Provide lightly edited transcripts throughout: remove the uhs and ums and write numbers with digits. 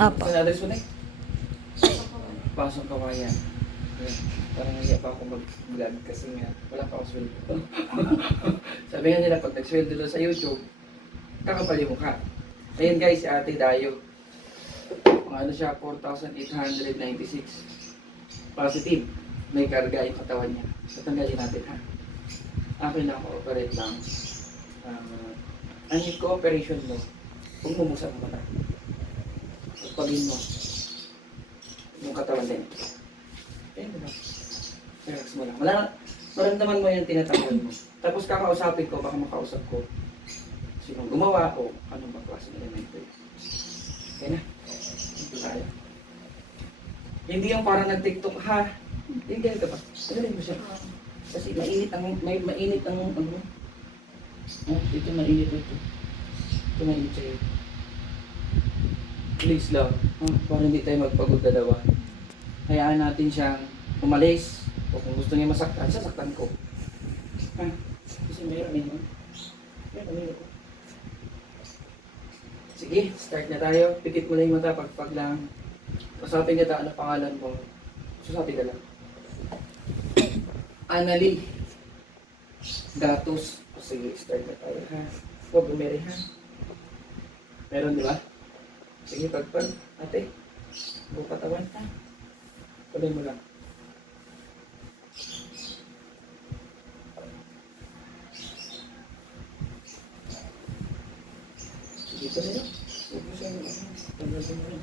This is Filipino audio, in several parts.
Apo. Saan address mo na eh? Pasong Kawayan. Ayan. Parang hindi pa ako mag-vlog kasi nga wala pa ako sweldo. Sabi nga nila pag nag-sweldo doon sa YouTube, kakapal yung mukha. Ayan guys, si Ate Dayo. Ang ano siya, 4,896. Positive. May karga yung katawan niya. Tatanggalin natin ha. Akin lang, operate lang. Ang cooperation mo, kung bumuksan mo na. Pagpagin mo. Yung katawan din. Ayan mo lang. Relax mo lang. Maramdaman mo yung tinatanggal mo. Tapos kakausapin ko, baka makausap ko. Sinong gumawa o anong magklaseng elemento yun. Okay na? Ito tayo. Hindi yung parang nag-tiktok, ha? Hindi ganito ba? Tagalin mo siya. Kasi mainit ang, mainit ang, ano? Ito mainit ito. Ito mainit sa'yo. Please lang. Para hindi tayo magpagod dalawa. Hayaan natin siyang umalis. O kung gusto niya masaktan, sasaktan ko. Ha? Kasi mayroon yun. Mayroon ko. Sige, start na tayo. Pikit mo lang yung mata, pagpag lang. Usapin kita, ano pangalan mo? Susapin ka lang. Anali. Gatos. Sige, start na tayo ha. Huwag bumeri ha. Meron di ba? Sige, pagpag. Ate, bukatawan ha. Tuloy mo lang. Dito nila. Buksan mo. Buksan mo.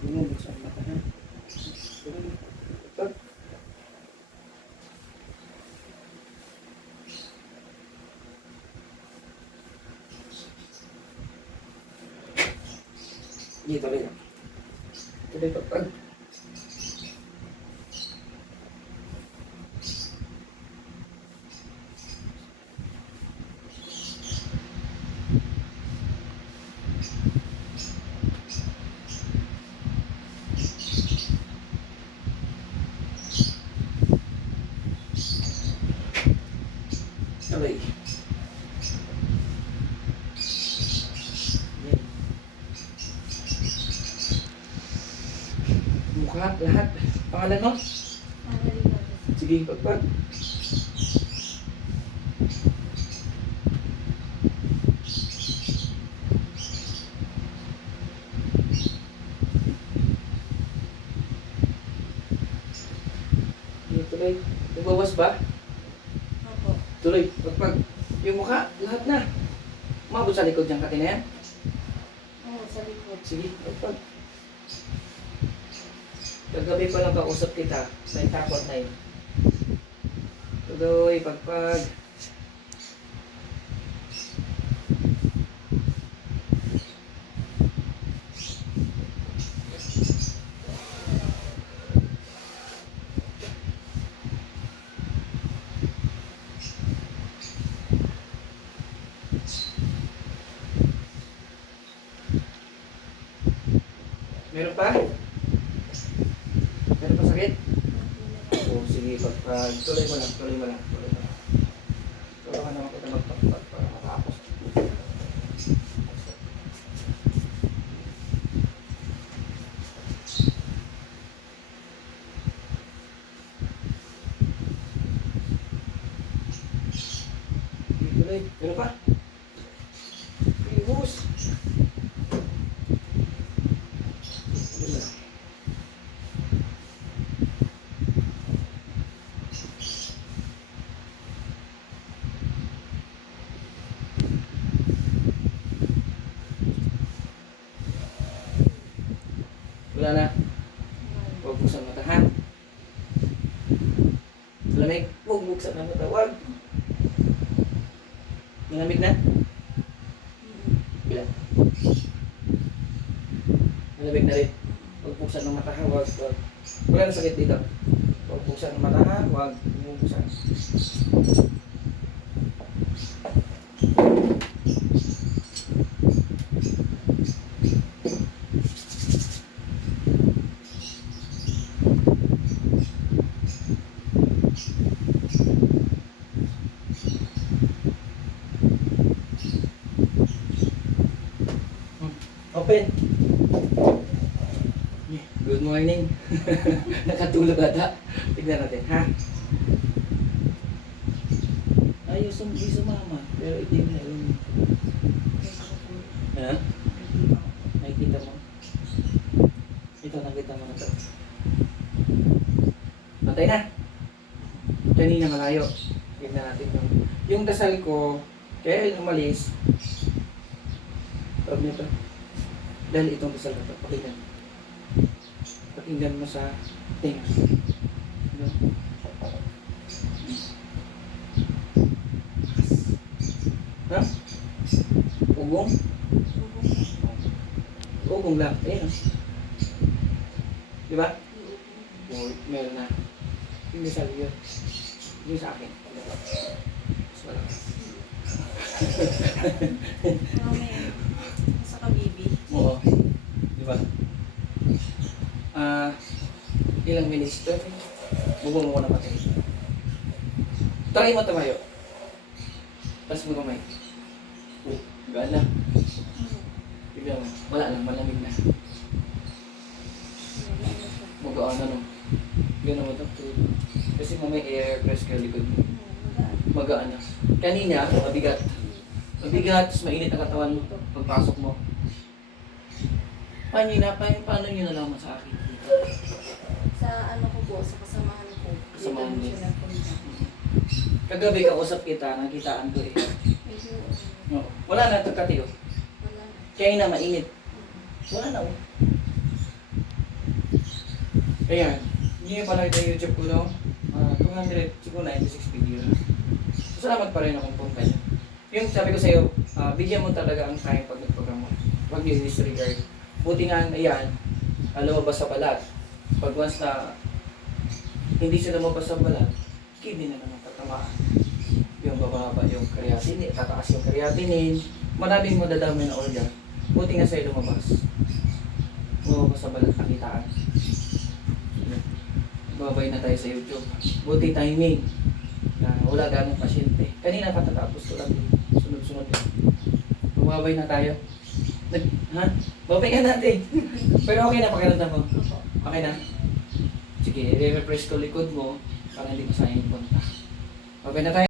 Buksan mo mata ha. Pagpag. Sige, tuloy lang. Tuloy pagpag. Tuloy. Yan. Mukha, lahat. Pangalan mo? Sige, pagpag. Sige, tuloy. Nagbawas ba? Tuloy, pagpag. Yung mukha, lahat na. Umabot sa likod niyang kati na yan. Sa likod. Sige, pagpag. Kagabi pa lang kausap kita. May takot na yun. Tuloy, pagpag. Meron pa? Meron pa sakit? Oo, sige, pagpag. Tuloy mo lang, tuloy mo lang, tuloy mo lang. Tulungan naman kita magpagpag para matapos. Sige, tuloy. Meron pa? Ihus. Tuloy mo lang. Wala na. Huwag buksan mata, ha? Malamig. Huwag buksan ang mata. Huwag. Malamig na? Bila. Malamig na rin. Huwag buksan ng mata, ha? Huwag. Huwag. Wala na sakit dito. Huwag buksan ng mata, ha? Huwag. Huwag buksan. Open. Good morning. Nakatulog ata. Tignan natin, ha? Ay, yung sumama. Pero hindi na yun. Ha? Nakikita mo? Ito, nakita mo na ito. Patay na. Kanina malayo. Tignan natin yung dasal ko, kaya yung umalis. Tawag nito. Dahil itong dasal na ito. Pakinggan. Pakinggan mo sa tinga. Ano? Ha? Ugong? Ugong lang. Ayun. Di ba? Oh, meron na. Hindi sa iyo. Hindi sa akin. Mas malakas. Mami, sa kabibi. Oo. Di ba? Ilang minutes to? Bubong mo na pati. Try mo tumayo. Tapos mo kamay. Oh, gana. Bigla mo. Wala lang, malamig na. Magaan na no. Gano'n mo ito. Kasi mamay air-press ka likod mo. Magaan na. Kanina, mabigat. Mabigat, tapos mainit ang katawan mo. Pagpasok mo. Paano nyo nalaman sa akin? Sa ano ko po, sa kasamahan ko. Kasamahan Dito mo. siya nagpunta. Kagabi kausap kita, nakitaan ko eh. Medyo, No. Wala na ito kati oh. wala na. Kaya na mainit. Wala na oh. Ayan. Hindi nyo pa nakita yung YouTube ko no? 200, siguro 96 video na. Salamat pa rin akong punta niya. Yung sabi ko sa'yo, bigyan mo talaga ang time pag nag-program mo. Huwag nyo disregard. Buti nga ayan, lumabas sa balat. Pag once na hindi sila lumabas sa balat, kidney na naman tatamaan. Yung bababa yung creatinine, tataas yung creatinine, maraming madadamay na organ. Buti nga sa'yo lumabas. Lumabas sa balat, nakitaan. Babay na tayo sa YouTube. Buti timing. Wala ganong pasyente. Kanina katatapos ko lang. Sunod-sunod lang. Babay na tayo. Ha? Babay ka natin. Pero okay na pakiramdam mo. Opo. Okay na? Sige, i-refresh ko likod mo para hindi mo sayang yung punta. Babay na tayo.